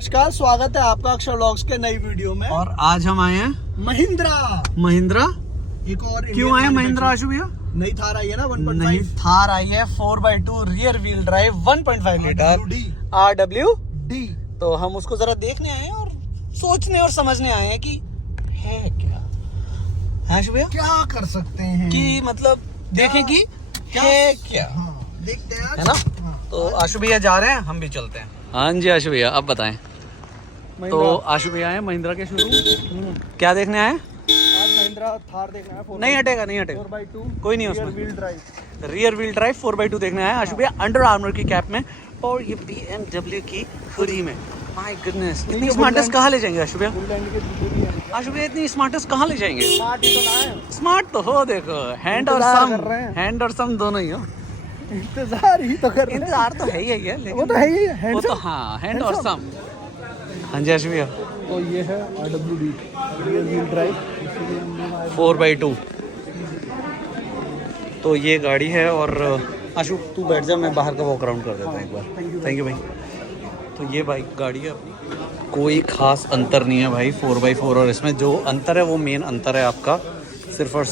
नमस्कार, स्वागत है आपका अक्षर व्लॉग्स के नई वीडियो में। और आज हम आए हैं महिंद्रा। एक और क्यों आए महिंद्रा आशु भैया? नई थार आई है ना 1.5। नहीं, थार आई है 4x2 rear wheel drive 1.5 litre RWD। तो हम उसको जरा देखने आए हैं और सोचने और समझने आए हैं कि है क्या आशु भैया, क्या कर सकते हैं कि मतलब देखें कि है क्या। देखते हैं है ना। तो आशु भैया जा रहे हैं, हम भी चलते हैं। हाँ जी आशु भैया, अब बताएं। तो आशु भैया आए महिंद्रा के शोरूम, क्या देखने आए? आज महिंद्रा थार देखना है। नहीं हटेगा 4x2 कोई नहीं है उसमें। रियर व्हील ड्राइव 4x2 देखने आए आशु भैया, अंडर आर्मर की कैप में और ये BMW की हुडी में। माय गुडनेस, इतनी स्मार्टेस्ट कहाँ ले जाएंगे आशु भैया? आशु भैया इतनी स्मार्टेस्ट कहाँ ले जाएंगे? स्मार्ट तो हो, देखो हैंड और सम दोनों ही हो। इंतजार ही तो कर रहे हैं। इंतजार तो है ही है, लेकिन वो तो है ही वो तो हाँ, हैंड और सम। हाँ जी आशु भैया, तो ये है RWD rear wheel drive 4x2। तो ये गाड़ी है। और आशु तू बैठ जा, मैं बाहर का वॉक अराउंड कर देता हूँ एक बार। थैंक यू भाई। तो ये बाइक गाड़ी है अपनी, कोई खास अंतर नहीं है भाई 4x4 और इसमें। जो अंतर है वो मेन अंतर है आपका सिर्फ और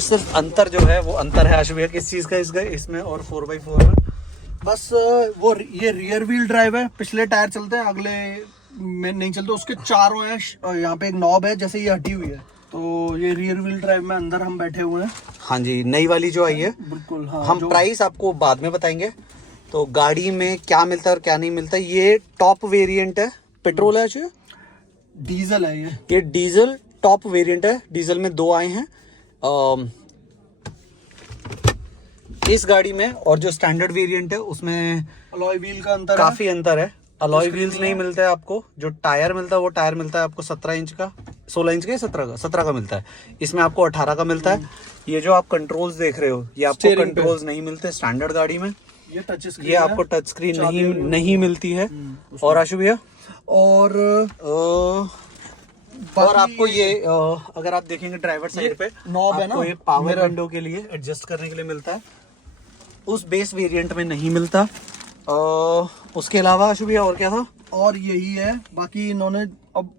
सिर्फ अंतर जो है वो अंतर है आशु भैया किस चीज़ का इसमें और 4x4 में। बस वो ये रियर व्हील ड्राइव है, पिछले टायर चलते हैं, अगले में नहीं चलते। उसके चारों हैं, यहाँ पे एक नॉब है, जैसे ये हटी हुई है। तो ये रियर व्हील ड्राइव में अंदर हम बैठे हुए हैं। हाँ जी, नई वाली जो आई है। बिल्कुल हाँ। हम प्राइस आपको बाद में बताएंगे। तो गाड़ी में क्या मिलता है और क्या नहीं मिलता, ये टॉप वेरिएंट है। पेट्रोल है आशु? डीजल है ये डीजल टॉप वेरिएंट है। डीजल में 2 आए हैं इस गाड़ी में, और जो स्टैंडर्ड वेरिएंट है उसमें अलॉय व्हील का अंतर काफी अंतर है। अलॉय व्हील्स नहीं मिलता है आपको। जो टायर मिलता है वो टायर मिलता है आपको 17 इंच का, 16 इंच का या 17 का मिलता है। इसमें आपको 18 का मिलता है। ये जो आप कंट्रोल्स देख रहे हो, ये आपको कंट्रोल्स नहीं मिलते स्टैंडर्ड गाड़ी में। ये टच स्क्रीन, ये आपको टच स्क्रीन नहीं मिलती है। और आशु भैया और आपको ये अगर आप देखेंगे ड्राइवर साइड पे नॉब है ना, ये पावर विंडो के लिए एडजस्ट करने के लिए मिलता है। उस बेस वेरिएंट में नहीं मिलता। उसके अलावा आशु भैया और क्या था? और यही है। बाकी इन्होंने अब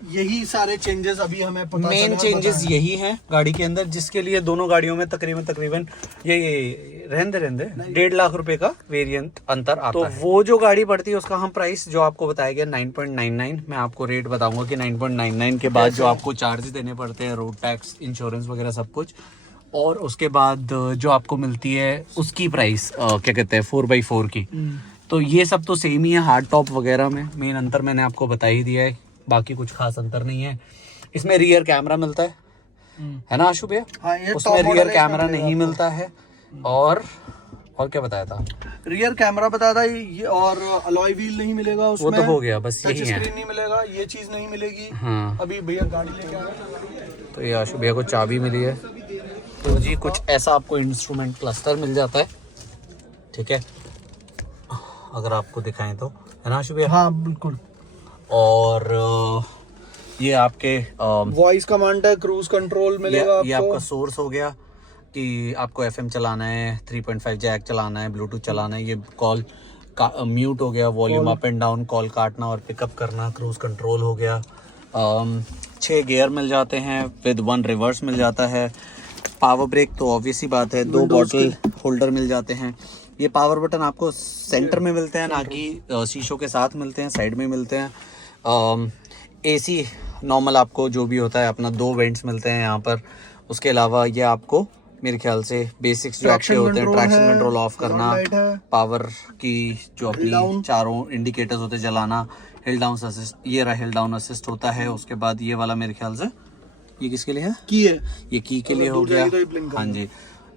यही सारे चेंजेस अभी हमें पता मेन चेंजेस यही हैं गाड़ी के अंदर, जिसके लिए दोनों गाड़ियों में तकरीबन ये रहने 1.5 लाख रुपए का वेरिएंट अंतर आता है। तो वो जो गाड़ी पड़ती है उसका हम प्राइस जो आपको बताया गया 9.99, मैं आपको रेट बताऊंगा कि 9.99 के बाद जो आपको चार्जेस देने पड़ते हैं, रोड टैक्स, इंश्योरेंस वगैरह सब कुछ, और उसके बाद जो आपको मिलती है उसकी प्राइस क्या कहते हैं 4x4 की। तो ये सब तो सेम ही है हार्ड टॉप वगैरह में। मेन अंतर मैंने आपको बता ही दिया है, बाकी कुछ खास अंतर नहीं है। इसमें रियर कैमरा मिलता है ना आशु भैया? हाँ, उसमें रियर कैमरा नहीं मिलता है। और क्या बताया था? रियर कैमरा बताया था ये, और अलॉय व्हील नहीं मिलेगा उसमें। वो तो हो गया, बस यही है। स्क्रीन नहीं मिलेगा, ये चीज नहीं मिलेगी। हाँ। अभी भैया गाड़ी लेके आए, तो ये आशु भैया को चाबी मिली है। तो जी कुछ ऐसा आपको इंस्ट्रूमेंट क्लस्टर मिल जाता है, ठीक है, अगर आपको दिखाएं तो, है ना आशु भैया? हाँ बिल्कुल। और ये आपके वॉइस कमांड है, क्रूज कंट्रोल मिलेगा। ये आपका सोर्स हो गया कि आपको FM चलाना है, 3.5 जैक चलाना है, ब्लूटूथ चलाना है। ये कॉल का म्यूट हो गया, volume up and down, call काटना और पिकअप करना, क्रूज कंट्रोल हो गया। 6 गियर मिल जाते हैं विद 1 रिवर्स मिल जाता है। पावर ब्रेक तो ऑब्वियस ही बात है, 2 बॉटल होल्डर मिल जाते हैं। ये पावर बटन आपको सेंटर में मिलते हैं, ना कि शीशों के साथ मिलते हैं, साइड में मिलते हैं। AC नॉर्मल आपको जो भी होता है अपना 2 वेंट्स मिलते हैं यहाँ पर। उसके अलावा ये आपको मेरे ख्याल से बेसिक्स जो आपके होते हैं, ट्रैक्शन कंट्रोल ऑफ करना, पावर की जो अपनी चारों इंडिकेटर्स होते हैं जलाना, हिल डाउन असिस्ट, ये रहा हिल डाउन असिस्ट होता है। उसके बाद ये वाला मेरे ख्याल से ये किसके लिए है? की है, ये की के लिए हो गया। हाँ जी,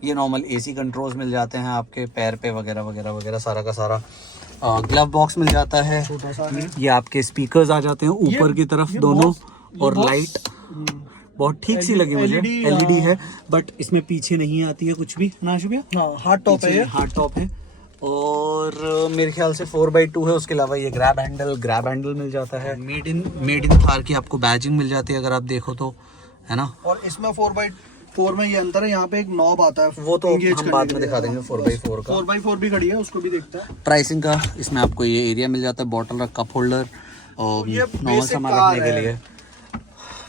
ये नॉर्मल AC कंट्रोल्स मिल जाते हैं आपके पैर पे वगैरह वगैरह वगैरह, सारा का सारा। ग्लव बॉक्स मिल जाता है। ये आपके स्पीकर्स आ जाते हैं ऊपर की तरफ दोनों, और लाइट बहुत ठीक सी लगी मुझे। LED है, बट इसमें पीछे नहीं आती है कुछ भी ना आशु भैया? हार्ड टॉप है, हार्ड टॉप है। और मेरे ख्याल से 4x2 है। उसके अलावा ये ग्रैब हैंडल मिल जाता है। मेड इन थार की आपको बैजिंग मिल जाती है अगर आप देखो तो, है ना। और इसमें 4 में ये अंतर है, यहाँ पे एक नॉब आता है, वो तो engage हम करने बाद के में लिए। दिखा देंगे 4x4 का। 4x4 भी खड़ी है, उसको भी देखता है। प्राइसिंग का इसमें आपको ये एरिया मिल जाता है, बॉटल रख, कप होल्डर और ये नॉर्मल basic सामान कार रखने के है। लिए।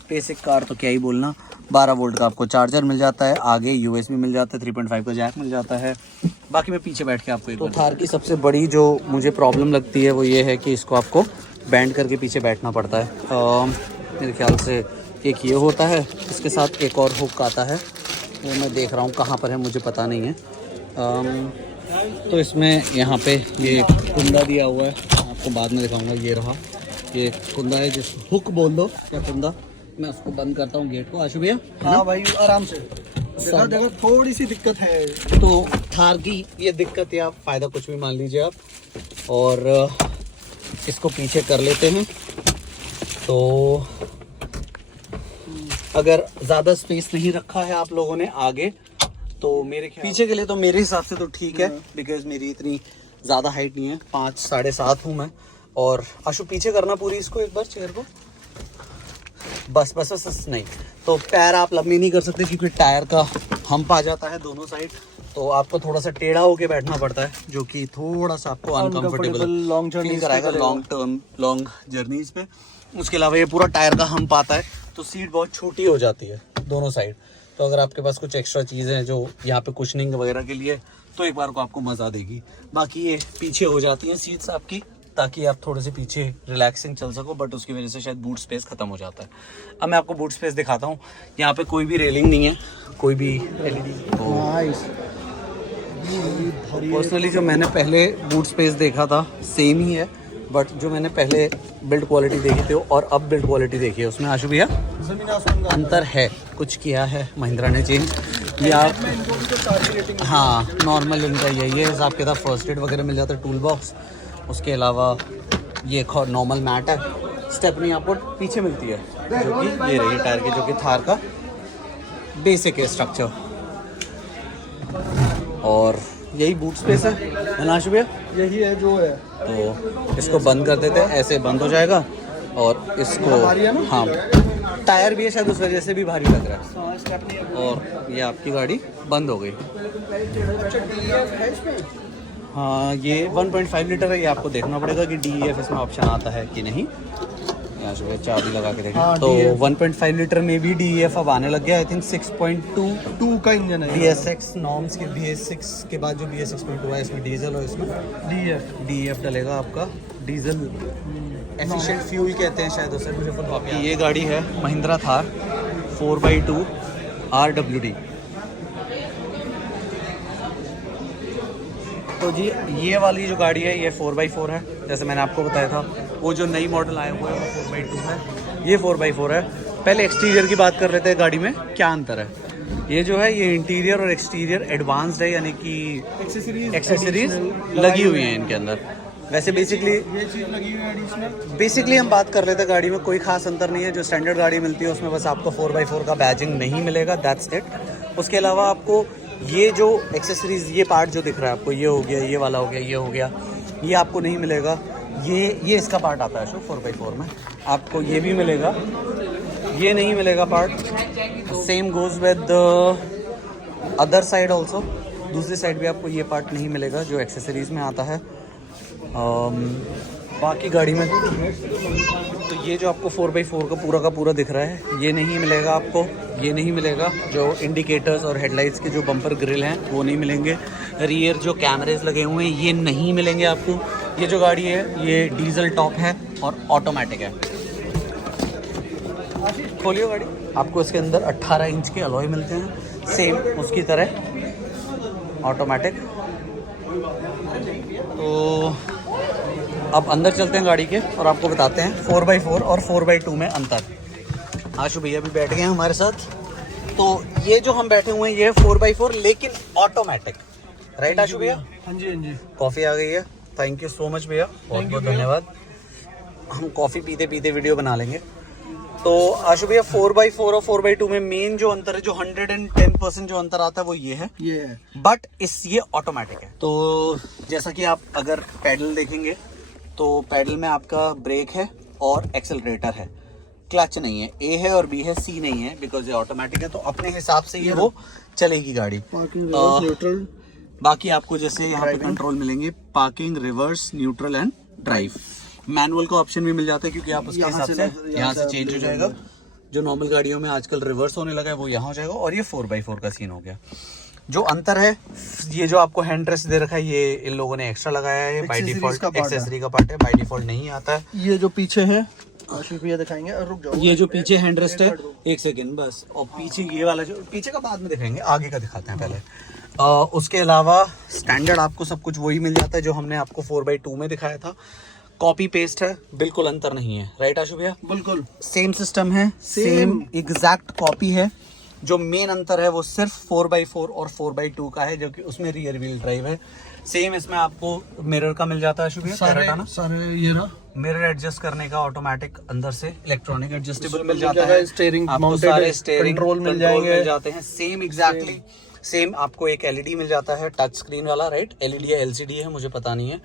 बेसिक कार तो क्या ही बोलना। 12 वोल्ट का आपको चार्जर मिल जाता है, आगे यूएसबी मिल जाता है, 3.5 का जैक मिल जाता है। बाकी मैं पीछे बैठ के आपको एक तो थार की सबसे बड़ी जो मुझे प्रॉब्लम लगती है वो ये है कि इसको आपको बैंड करके पीछे बैठना पड़ता है। मेरे ख्याल से एक ये होता है, इसके साथ एक और हुक आता है, वो मैं देख रहा हूँ कहाँ पर है, मुझे पता नहीं है। तो इसमें यहाँ पे ये कुंदा दिया हुआ है, आपको बाद में दिखाऊंगा। ये रहा, ये कुंदा है, जिस हुक बोल दो क्या कुंदा। मैं उसको बंद करता हूँ गेट को, आशु भैया। हाँ भाई आराम से। देखा देखा, थोड़ी सी दिक्कत है। तो थार की ये दिक्कत या फ़ायदा कुछ भी मान लीजिए आप, और इसको पीछे कर लेते हैं। तो अगर ज़्यादा स्पेस नहीं रखा है आप लोगों ने आगे, तो मेरे पीछे के लिए तो मेरे हिसाब से तो ठीक है, बिकॉज मेरी इतनी ज़्यादा हाइट नहीं है, 5 साढ़े 7 हूँ मैं। और आशु पीछे करना पूरी इसको एक बार, चेयर को, बस बस बस, बस नहीं तो पैर आप लंबी नहीं कर सकते क्योंकि टायर का हम्प आ जाता है दोनों साइड, तो आपको थोड़ा सा टेढ़ा होके बैठना पड़ता है, जो कि थोड़ा सा आपको अनकंफर्टेबल लॉन्ग जर्नी फील कराएगा लॉन्ग जर्नीज पे। उसके अलावा ये पूरा टायर का हम्प आता है, तो सीट बहुत छोटी हो जाती है दोनों साइड। तो अगर आपके पास कुछ एक्स्ट्रा चीज़ें हैं जो यहाँ पे कुशनिंग वगैरह के लिए, तो एक बार को आपको मज़ा देगी। बाकी ये पीछे हो जाती हैं सीट्स आपकी, ताकि आप थोड़े से पीछे रिलैक्सिंग चल सको, बट उसकी वजह से शायद बूट स्पेस खत्म हो जाता है। अब मैं आपको बूट स्पेस दिखाता हूँ। यहाँ पे कोई भी रेलिंग नहीं है, कोई भी एलईडी। पर्सनली जो मैंने पहले बूट स्पेस देखा था सेम ही है, बट जो मैंने पहले बिल्ड क्वालिटी देखी थी और अब बिल्ड क्वालिटी देखी है, उसमें आशु भैया जमीन आसमान का अंतर है, कुछ किया है महिंद्रा ने चेंज। ये आप हाँ नॉर्मल इनका ये हिसाब के था, फर्स्ट एड वगैरह मिल जाता है, टूल बॉक्स। उसके अलावा ये एक नॉर्मल मैट है, स्टेपनी आपको पीछे मिलती है, जो कि ये रही टायर की, जो कि थार का बेसिक है स्ट्रक्चर। और यही बूट स्पेस है ना आशु भैया, यही है जो है। तो इसको बंद कर देते हैं, ऐसे बंद हो जाएगा। और इसको हाँ टायर भी है, शायद उस वजह से भी भारी लग रहा है। और ये आपकी गाड़ी बंद हो गई। हाँ ये 1.5 लीटर है, ये आपको देखना पड़ेगा कि DEF इसमें ऑप्शन आता है कि नहीं। यहाँ से चाबी लगा के देखें। तो 1.5 लीटर में भी DEF अब आने लग गया। आई थिंक 6.2 का इंजन है। BS6 नॉर्म्स के BS6 के बाद जो BS6.2 है, इसमें डीजल और इसमें DEF डलेगा आपका। डीजल एफिशिएंट फ्यूल कहते हैं शायद उसे, मुझे फुल कॉपी। ये गाड़ी है महिंद्रा थार 4x2 RWD। तो जी ये वाली जो गाड़ी है ये 4x4 है, जैसे मैंने आपको बताया था। वो जो नई मॉडल आया हुआ है वो 4x2 है, ये 4x4 है। पहले एक्सटीरियर की बात कर लेते हैं, गाड़ी में क्या अंतर है। ये जो है ये इंटीरियर और एक्सटीरियर एडवांस्ड है, यानी कि एक्सेसरीज लगी हुई हैं इनके अंदर। वैसे बेसिकली ये चीज़ लगी हुई है एडिशनल। बेसिकली हम बात कर लेते हैं, गाड़ी में कोई खास अंतर नहीं है। जो स्टैंडर्ड गाड़ी मिलती है उसमें बस आपको 4x4 का बैजिंग नहीं मिलेगा, दैट्स इट। उसके अलावा आपको ये जो एक्सेसरीज, ये पार्ट जो दिख रहा है आपको, ये हो गया, ये वाला हो गया, ये हो गया, ये आपको नहीं मिलेगा। ये इसका पार्ट आता है शो 4x4 में, आपको ये भी मिलेगा, ये नहीं मिलेगा part. Same goes with other side also, दूसरी साइड भी आपको ये पार्ट नहीं मिलेगा जो एक्सेसरीज में आता है। बाकी गाड़ी में तो ये जो आपको 4x4 का पूरा दिख रहा है, ये नहीं मिलेगा आपको, ये नहीं मिलेगा। जो इंडिकेटर्स और हेडलाइट्स के जो बम्पर ग्रिल हैं वो नहीं मिलेंगे। रियर जो कैमरेज लगे हुए हैं ये नहीं मिलेंगे आपको। ये जो गाड़ी है ये डीजल टॉप है और ऑटोमेटिक है। खोलियो गाड़ी, आपको इसके अंदर 18 इंच के अलॉय मिलते हैं, सेम उसकी तरह ऑटोमेटिक। तो अब अंदर चलते हैं गाड़ी के और आपको बताते हैं 4x4 और 4x2 में अंतर। आशु भैया भी बैठ गए हैं हमारे साथ। तो ये जो हम बैठे हुए हैं ये 4x4 लेकिन ऑटोमेटिक, राइट आशु भैया? हाँ जी हाँ जी। कॉफ़ी आ गई है, थैंक यू सो मच भैया, बहुत बहुत धन्यवाद। हम कॉफ़ी पीते पीते वीडियो बना लेंगे। तो आशु भैया 4x4 और 4x2 में मेन जो अंतर है, जो 110% जो अंतर आता है वो ये है, ये है, बट ये ऑटोमेटिक है। तो जैसा कि आप अगर पैडल देखेंगे तो पैडल में आपका ब्रेक है और एक्सेलरेटर है, क्लच नहीं है, ए है और बी है, सी नहीं है, बिकॉज ये ऑटोमेटिक है, तो अपने हिसाब से ये वो चलेगी गाड़ी। न्यूट्रल, बाकी आपको जैसे यहाँ पे कंट्रोल मिलेंगे, parking, reverse, neutral and drive. Manual का ऑप्शन भी मिल जाता है क्योंकि आप उसके हिसाब से यहाँ से चेंज हो जाएगा। जो नॉर्मल गाड़ियों में आजकल रिवर्स होने लगा है वो यहाँ हो जाएगा, और ये 4x4 का सीन हो गया। जो अंतर है, ये जो आपको हैंड रेस्ट दे रखा है ये इन लोगों ने एक्स्ट्रा लगाया है, बाय डिफॉल्ट एक्सेसरी का पार्ट है, बाय डिफॉल्ट नहीं आता है। ये जो पीछे है आशीष भैया दिखाएंगे, रुक जाओ, ये जो पीछे हैंड रेस्ट है, एक सेकेंड बस, और पीछे ये वाला जो पीछे का बाद में दिखाएंगे, आगे का दिखाते हैं पहले। उसके अलावा स्टैंडर्ड आपको सब कुछ वही मिल जाता है जो हमने आपको 4x2 में दिखाया था। कॉपी पेस्ट है, बिल्कुल अंतर नहीं है, राइट आशु भैया? बिल्कुल सेम सिस्टम है, सेम एग्जैक्ट कॉपी है। जो मेन अंतर है वो सिर्फ 4x4 और 4x2 का है, जो कि उसमें रियर व्हील ड्राइव है। सेम इसमें आपको मिरर का मिल जाता है आशु भैया, सारे ये रहा, मिरर एडजस्ट करने का ऑटोमेटिक अंदर से इलेक्ट्रॉनिक एडजस्टेबल मिल जाता है। स्टीयरिंग आपको माउंटेड सारे स्टीयरिंग कंट्रोल मिल जाएंगे, जाते हैं, सेम एग्जैक्टली सेम। आपको एक एलईडी मिल जाता है टच स्क्रीन वाला, राइट? एलईडी या एलसीडी है मुझे पता नहीं है।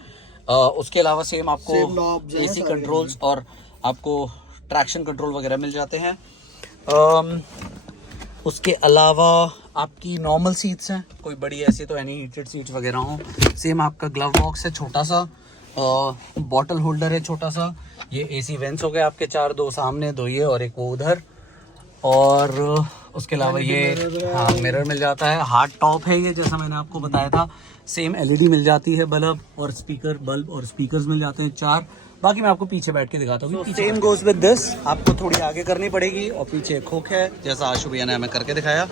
उसके अलावा सेम आपको एसी कंट्रोल्स और आपको ट्रैक्शन कंट्रोल वगैरह मिल जाते हैं। उसके अलावा आपकी नॉर्मल सीट्स हैं, कोई बड़ी ऐसी तो एनी हीटेड सीट्स वगैरह हों। सेम आपका ग्लव बॉक्स है छोटा सा, बॉटल होल्डर है छोटा सा। ये एसी वेंट्स हो गए आपके 4, 2 सामने, 2 ये और एक वो उधर। और उसके अलावा ये हाँ मिरर मिल जाता है, हार्ड टॉप है ये, जैसा मैंने आपको बताया था। सेम एलईडी मिल जाती है, बल्ब और स्पीकर, बल्ब और स्पीकर्स मिल जाते हैं 4। बाकी मैं आपको पीछे बैठ के दिखाता हूँ। सेम गोज विद दिस, आपको थोड़ी आगे करनी पड़ेगी और पीछे एक हुक है, जैसा आशु भैया ने हमें करके दिखाया।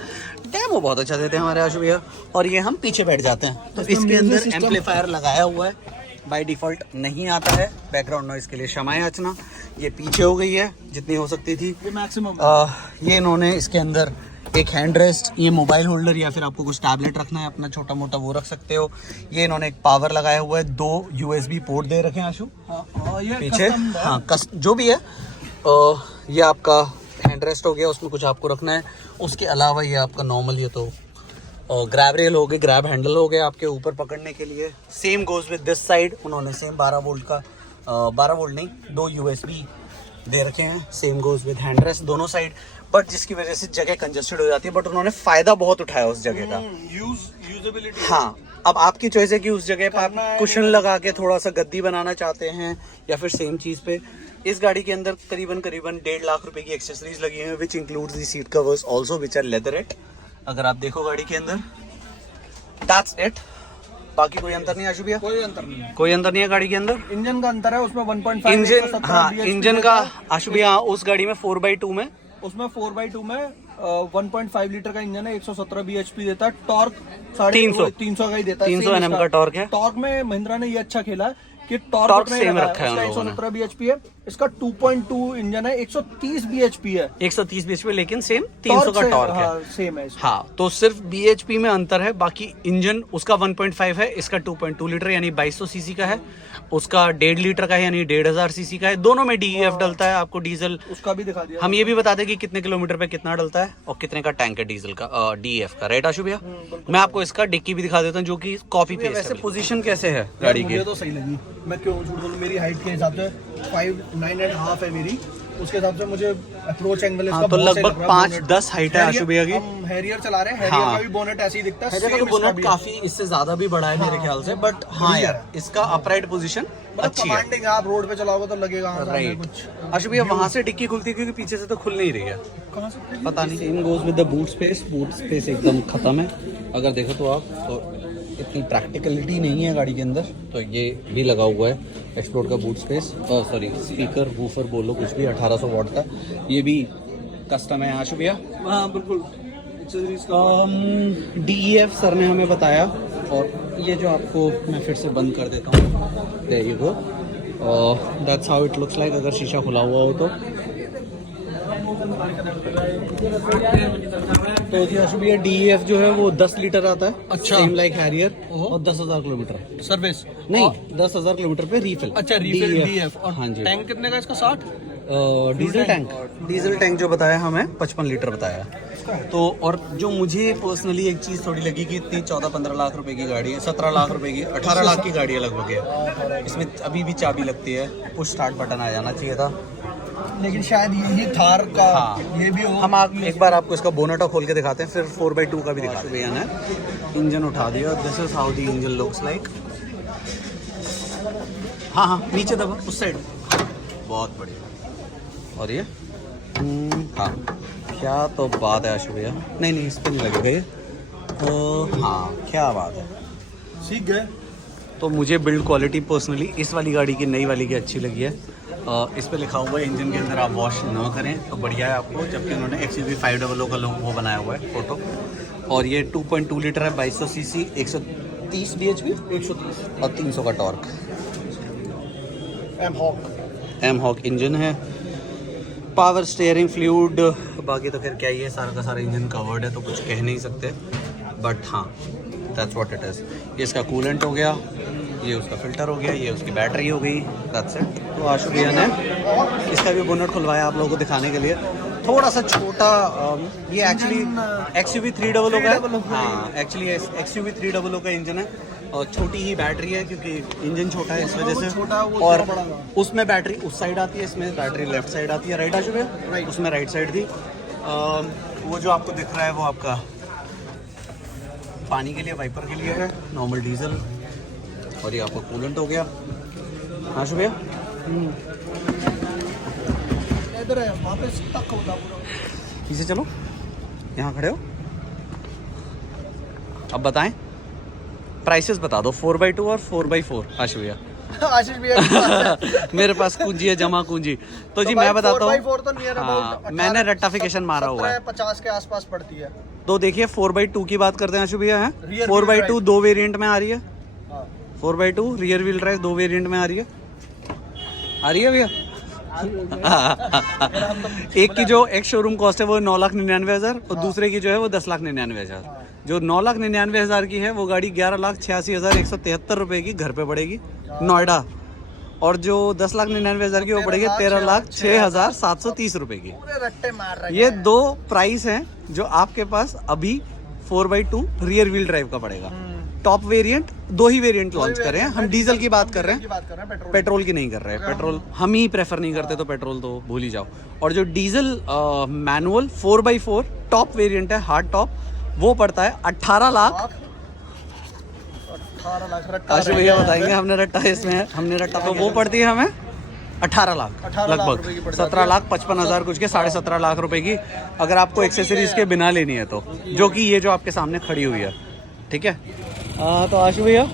डेमो बहुत अच्छा देते हैं हमारे आशु भैया। और ये हम पीछे बैठ जाते हैं, तो इसके अंदर एम्पलीफायर लगाया हुआ है, बाय डिफॉल्ट नहीं आता है। बैकग्राउंड नॉइज के लिए क्षमा याचना। ये पीछे हो गई है जितनी हो सकती थी मैक्सिमम। ये इन्होंने इसके अंदर एक हैंड रेस्ट, ये मोबाइल होल्डर या फिर आपको कुछ टैबलेट रखना है अपना छोटा मोटा वो रख सकते हो। ये इन्होंने एक पावर लगाया हुआ है, 2 USB पोर्ट दे रखे हैं आशु ये पीछे। हाँ जो भी है, ये आपका हैंड रेस्ट हो गया, उसमें कुछ आपको रखना है। उसके अलावा ये आपका नॉर्मल ये तो ग्रैब रेल हो गए, ग्रैब हैंडल हो गए आपके ऊपर पकड़ने के लिए। Same goes with this side, उन्होंने सेम 12 वोल्ट का 12 वोल्ट नहीं 2 USB दे रखे हैं। Same goes with hand rest दोनों साइड, बट जिसकी वजह से जगह कंजेस्टेड हो जाती है, बट उन्होंने फायदा बहुत उठाया उस जगह का। यूजेबिलिटी। हाँ, अब आपकी चॉइस है कि उस जगह पर आप कुशन लगा के थोड़ा सा गद्दी बनाना चाहते हैं या फिर सेम चीज पे। इस गाड़ी के अंदर करीबन 1.5 लाख रुपए की एक्सेसरीज लगी हैं, which includes the seat covers also, which are leatherette. अगर आप देखो गाड़ी के अंदर, दैट्स इट। बाकी कोई अंतर नहीं आशु भैया? कोई अंतर नहीं है, कोई अंतर नहीं है गाड़ी के अंदर। इंजन का अंतर है, उसमें 1.5 इंजन, हाँ इंजन का आशु भैया उस गाड़ी में 4x2 में, उसमें 4x2 में 1.5 लीटर का इंजन है, 117 bhp देता है। टॉर्क 300 का ही देता है, 300 Nm का टॉर्क है। टॉर्क में महिंद्रा ने ये अच्छा खेला है कि टॉर्क सेम रखा है, 117 bhp है, इसका 2.2 इंजन है, 130 bhp है, 130 bhp, लेकिन सेम 300 का टॉर्क है। सेम है। हाँ, तो सिर्फ bhp में अंतर है, बाकी इंजन उसका 1.5 है, इसका 2.2 लीटर यानी 2200 सीसी का है, उसका 1.5 लीटर का है यानी 1500 सीसी का है। दोनों में DEF डलता है आपको डीजल, उसका भी दिखा दिया। हम ये भी बता दें कि कितने किलोमीटर पे कितना डलता है और कितने का टैंक है डीजल का, DEF का, राइट आशु भैया? मैं आपको इसका डिक्की भी दिखा देता हूँ जो कि कॉपी पेस्ट है। वैसे पोजीशन कैसे है गाड़ी की? मुझे तो सही लगी, मैं क्यों झूठ बोलूं, मेरी हाइट के हिसाब से 5'9.5" है मेरी, उसके हिसाब से मुझे अप्रोच एंगल इसका तो लगभग 5'10" हाइट है आशु भैया की। हम हैरियर चला रहे हैं, हैरियर का भी बोनेट ऐसे ही दिखता है, हैरियर का बोनेट काफी इससे ज्यादा भी बड़ा है मेरे ख्याल से, बट हाँ यार इसका अपराइट पोजीशन अच्छी है। कमांडिंग, आप रोड पे चलाओगे तो लगेगा राइट। आशु भैया वहां से डिक्की खुलती है क्योंकि पीछे से तो खुल नहीं रही है, कहां से पता नहीं। Same goes with the boot space, boot space एकदम खत्म है। अगर देखो तो आप तो इतनी प्रैक्टिकलिटी नहीं है गाड़ी के अंदर, तो ये भी लगा हुआ है एक्सप्लोर का boot space, sorry speaker woofer बोलो कुछ भी, 1800 वॉट का, ये भी कस्टम है आशु भैया। हाँ बिल्कुल। DEF सर ने हमें बताया, और ये जो आपको मैं फिर से बंद कर देता हूँ, there you go, that's how it looks like अगर शीशा खुला हुआ हो तो जी आशु भैया DEF जो है वो 10 लीटर आता है, अच्छा, सेम लाइक हैरियर, और 10,000 किलोमीटर सर्विस नहीं, 10,000 किलोमीटर पे रीफिल। अच्छा, रीफिल DEF। और हाँ जी। टैंक कितने का इसका? 60। डीजल टैंक जो बताया हमें 55 लीटर बताया। तो और जो मुझे पर्सनली एक चीज़ थोड़ी लगी कि इतनी 14-15 लाख रुपए की गाड़ी है, 17 लाख रुपए की, 18 लाख की गाड़ी है लगभग है, इसमें अभी भी चाबी लगती है, पुश स्टार्ट बटन आ जाना चाहिए था। लेकिन शायद यही थार का ये भी हो। हम एक बार आपको इसका बोनेट खोल के दिखाते हैं, फिर 4x2 का भी दिखाते हैं। भैया ने इंजन उठा दिया। This is how the engine looks like. हाँ हाँ, नीचे दबा उस साइड। बहुत बढ़िया। और ये हाँ, क्या तो बात है आशु भैया। नहीं नहीं, इस पर नहीं लगेगा ये। हाँ, क्या बात है, सीख गए। तो मुझे बिल्ड क्वालिटी पर्सनली इस वाली गाड़ी की, नई वाली की अच्छी लगी है। इस पे लिखा हुआ है इंजन के अंदर आप वॉश ना करें तो बढ़िया है आपको, जबकि उन्होंने XUV 500 का लोग वो बनाया हुआ है फोटो। और ये 2.2 लीटर है, 2200 सीसी, 130 bhp, 130 और 300 का टॉर्क। एम हॉक इंजन है, पावर स्टीयरिंग फ्लूइड, बाकी तो फिर क्या ही है, सारा का सारा इंजन कवर्ड है तो कुछ कह नहीं सकते, बट हाँ दैट्स व्हाट इट इज़। ये इसका कूलेंट हो गया, ये उसका फिल्टर हो गया, ये उसकी बैटरी हो गई, दैट्स इट। तो आशु भैया ने इसका भी बोनेट खुलवाया आप लोगों को दिखाने के लिए। थोड़ा सा छोटा, ये एक्चुअली XUV 300 का है। हाँ, एक्चुअली XUV 300 का इंजन है और छोटी ही बैटरी है क्योंकि इंजन छोटा है इस वजह से। और उसमें बैटरी उस साइड आती है, इसमें बैटरी लेफ्ट साइड आती है। राइट आशु भैया? उसमें राइट साइड थी। वो जो आपको दिख रहा है वो आपका पानी के लिए, वाइपर के लिए है, नॉर्मल डीजल। और ये आपका कूलेंट हो गया। हाँ शुभ भैया, इधर है, वहाँ पे स्टक होता पूरा। पीछे चलो, यहाँ खड़े हो। अब बताएं, प्राइसेस बता दो 4x2 और 4x4 आशु भैया। आशीष भैया मेरे पास कुंजी है, जमा कुंजी। तो जी मैं बताता हूँ, 4x4 तो नियर अबाउट मैंने रट्टाफिकेशन मारा हुआ है, 50 के आसपास पड़ती है। तो देखिए 4x2 की बात करते हैं आशु भैया। है 4x2 दो वेरिएंट में आ रही है। 4x2 रियर व्हील ड्राइव दो वेरिएंट में आ रही है भैया। एक की जो एक शोरूम कॉस्ट है वो 9,99,000 और दूसरे की जो है वो 10,99,000। जो 9,99,000 की है वो गाड़ी 11,86,173 रुपए की घर पे पड़ेगी नोएडा, और जो 10,99,000 की वो पड़ेगी 13,06,730 रुपए की। पूरे रट्टे मार रहे हैं। ये दो प्राइस हैं जो आपके पास अभी 4x2 रियर व्हील ड्राइव का पड़ेगा। टॉप वेरिएंट दो ही वेरिएंट लॉन्च कर रहे हैं हम, डीजल की बात कर रहे हैं, पेट्रोल की नहीं कर रहे हैं। पेट्रोल हम ही प्रेफर नहीं करते, तो पेट्रोल तो भूल ही जाओ। और जो diesel manual 4x4 top variant है, हार्ड टॉप, वो पड़ता है 18 लाख। आशु भैया बताएंगे, हमने रट्टा इसमें, हमने रट्टा तो वो पड़ती है हमें 18 लाख लगभग 17,55,000 कुछ के, 17.5 लाख रुपए की, अगर आपको एक्सेसरीज के बिना लेनी है तो, जो कि ये जो आपके सामने खड़ी हुई है। ठीक है, तो आशु भैया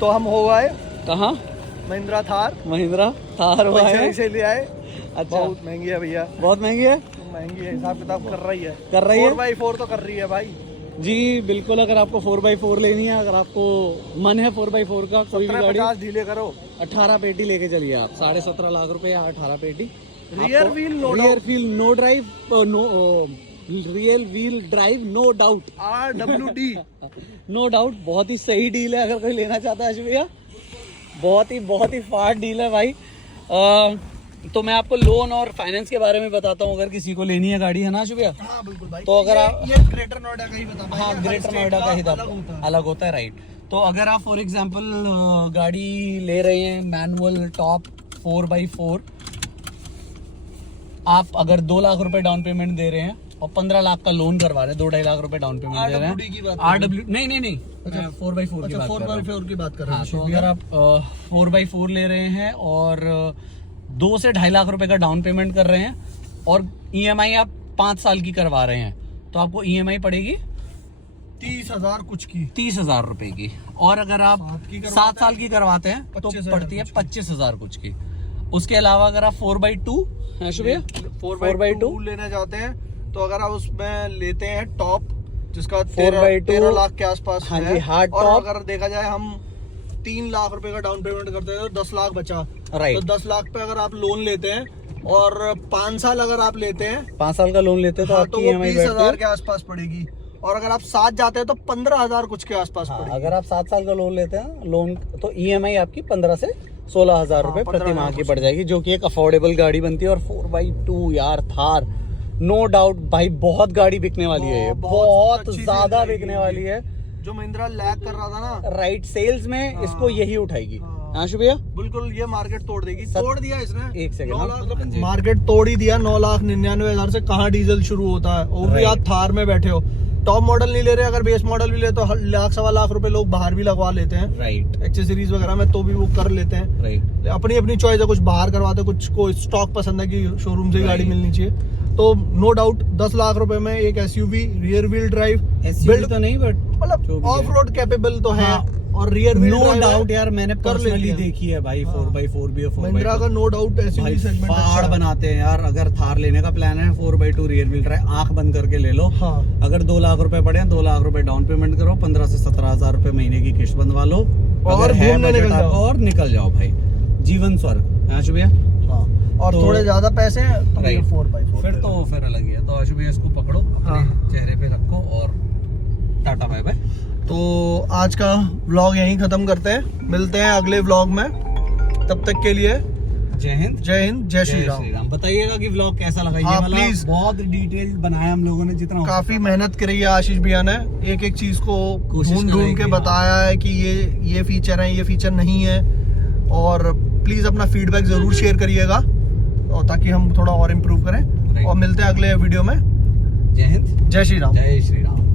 तो हम हो आए कहाँ? महिंद्रा थार हुआ है, से ले आए। अच्छा, बहुत महंगी है भैया, बहुत महंगी है। महंगी है, हिसाब किताब कर रही है 4x4 तो कर रही है भाई जी बिल्कुल। अगर आपको 4x4 लेनी है, अगर आपको मन है 4x4 का, कोई भी गाड़ी 50 ढीले करो, 18 पेटी लेके चलिए आप, 17.5 लाख रुपए या 18 पेटी। Rear wheel no drive, real wheel drive no doubt, RWD no doubt. बहुत ही सही डील है अगर कोई लेना चाहता है आशु भैया, बहुत ही फास्ट डील है भाई। तो मैं आपको लोन और फाइनेंस के बारे में बताता हूँ, अगर किसी को लेनी है गाड़ी, है ना आशु भैया? हाँ बिल्कुल भाई। तो अगर आप ये ग्रेटर नोएडा का ही बता, हाँ ग्रेटर नोएडा का ही अलग होता है, राइट। तो अगर आप फॉर एग्जांपल गाड़ी ले रहे हैं मैनुअल टॉप 4x4, आप अगर 2 लाख रुपए डाउन पेमेंट दे रहे हैं और 15 लाख का लोन करवा रहे हैं, 2-2.5 लाख रुपए डाउन पेमेंट दे रहे हैं। RW नहीं, अच्छा 4x4 की बात कर रहा हूँ। तो अगर आप 4x4 ले रहे हैं और 2 से 2.5 लाख रुपए का डाउन पेमेंट कर रहे हैं और EMI आप 5 साल की करवा रहे हैं, तो आपको EMI पड़ेगी 30,000 कुछ की, 30,000 रुपए की। और अगर आप 7 साल की करवाते हैं तो पड़ती है 25,000 कुछ की। उसके अलावा अगर आप 4x2 लेना चाहते हैं, तो अगर आप उसमें लेते हैं टॉप, जिसका 4x2 13 लाख के आसपास हाँ है, जी, हार्ड और टॉप। अगर देखा जाए हम 3 लाख रुपए का डाउन पेमेंट करते हैं तो 10 लाख बचा, राइट। तो 10 लाख पे अगर आप लोन लेते हैं और 5 साल अगर आप लेते हैं, 5 साल का लोन लेते हैं तो हाँ, आपकी तो वो EMI 20,000 के आसपास पड़ेगी। और अगर आप 7 जाते हैं तो 15,000 कुछ के आसपास पड़ेगी। अगर आप 7 साल का लोन लेते हैं, लोन तो EMI आपकी 15 से 16,000 रुपए प्रति माह की पड़ जाएगी, जो कि एक अफोर्डेबल गाड़ी बनती है। और 4x2 यार थार, नो डाउट भाई बहुत गाड़ी बिकने वाली है, ये बहुत ज्यादा बिकने वाली है। जो महिंद्रा लैग कर रहा था ना राइट सेल्स में हाँ। इसको यही उठाएगी। हाँ। हाँ शुभ भैया, बिल्कुल ये मार्केट तोड़ देगी। तोड़ दिया इसने। एक सेकंड, 9 हाँ, लाख हाँ जी। मार्केट तोड़ ही दिया। 9,99,000 से कहाँ डीजल शुरू होता है। और भी आप थार में बैठे हो, टॉप मॉडल नहीं ले रहे, अगर बेस मॉडल भी ले तो लाख सवा लाख रुपए लोग बाहर भी लगवा लेते हैं। राइट एक्सेसरीज वगैरह में तो भी वो कर लेते हैं। राइट। अपनी अपनी चॉइस है, कुछ बाहर करवाते, कुछ को स्टॉक पसंद है कि शोरूम से ही गाड़ी Right. मिलनी चाहिए। तो नो डाउट 10 लाख रुपए में एक SUV rear wheel drive SUV तो नहीं, बट मतलब ऑफ रोड कैपेबल तो है। हाँ। और रियर व्हील नो डाउट यार, मैंने कर लेती पर्सनली है। देखी है भाई। हाँ। 4x4 भी है, 4x2 महिंद्रा का नो डाउट भाई एसयूवी सेगमेंट फाड़ बनाते हैं यार। अगर थार लेने का प्लान है 4x2 रियर व्हील ड्राइव, आंख बंद करके ले लो। हाँ। अगर 2 लाख रुपए पड़े, 2 लाख रुपए डाउन पेमेंट करो, 15 से 17,000 रुपए महीने की किस्त बनवा लो, और अगर है घूमने बजट निकल आपका, जाओ। और निकल जाओ भाई, जीवन स्वर्ग। हाँ शुभ भैया, हाँ। और तो- थोड़े ज्यादा पैसे हैं तो ये Right. 4x4 फिर तो फिर अलग ही है। तो आशु भैया इसको पकड़ो, अपने हाँ। चेहरे पे रखो और टाटा बाय बाय। तो आज का व्लॉग यहीं खत्म करते हैं। मिलते हैं अगले व्लॉग में। तब तक के लिए जय हिंद, जय हिंद, जय श्री राम। बताइएगा कि व्लॉग कैसा लगा। ये हाँ, वाला please। बहुत डिटेल बनाया हम लोगों ने, जितना हो काफी मेहनत करी है आशीष भैया ने। एक एक चीज को कोशिश ढूंढ करें ढूंढ के कि बताया है कि ये फीचर है, ये फीचर नहीं है। और प्लीज अपना फीडबैक जरूर शेयर करिएगा, और ताकि हम थोड़ा और इम्प्रूव करें। Right. और मिलते हैं अगले वीडियो में। जय हिंद, जय श्री राम। जय श्री राम।